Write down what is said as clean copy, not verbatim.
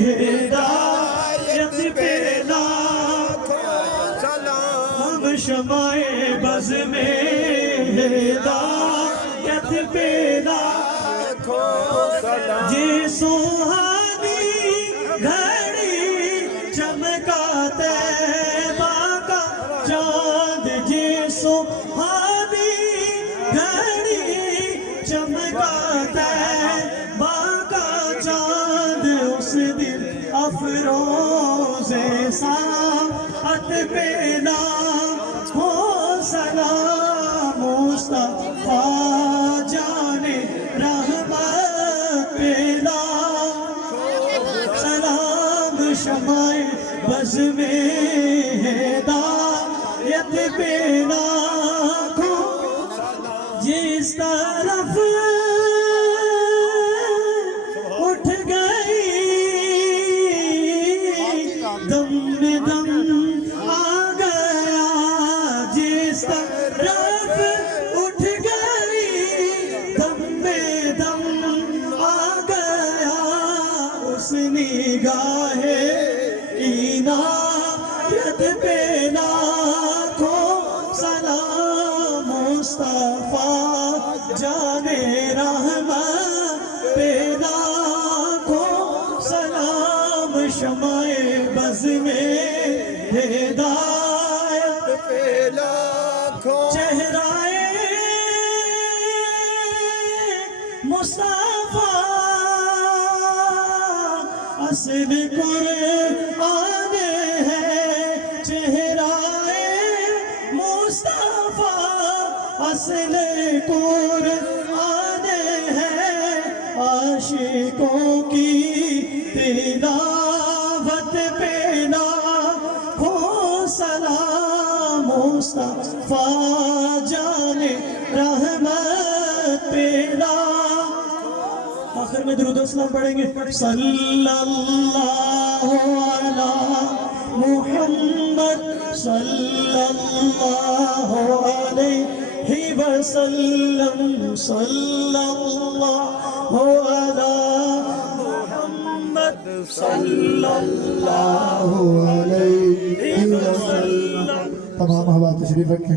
ہدایت پہ لاکھوں سلام شمع بز میں ہدایت پہ لاکھوں سلام یہ سوہانی گھڑی چمکا طیبہ کا چاند یہ سوہانی گھڑی چمکا طیبہ کا چاند اس دن افروز ساعت پہ لاکھوں سلام مصطفیٰ جان رحمت پہ لاکھوں سلام شمع بز میں ہدایت پہ لاکھوں جس طرف اٹھ گئی دم میں دم آ گیا جس طرف اٹھ گئی دم میں دم آ گیا اس نگاہ عنایت پہ لاکھوں سلام مصطفیٰ جان رحمت پہ لاکھوں سلام شمع بز میں ہدایت پہ لاکھوں چہرہ مصطفیٰ اصل قرآن ہے چہرہ مصطفیٰ اصل قرآن ہے عاشقوں کی تلاوت پہ لاکھوں سلام مصطفیٰ جان رحمت پہ لاکھوں آخر میں درود و سلام پڑھیں گے صلی اللہ علی محمد صلی اللہ علیہ وسلم صلی اللہ علی محمد صلی اللہ علیہ وسلم تمام احباب تشریف رکھیں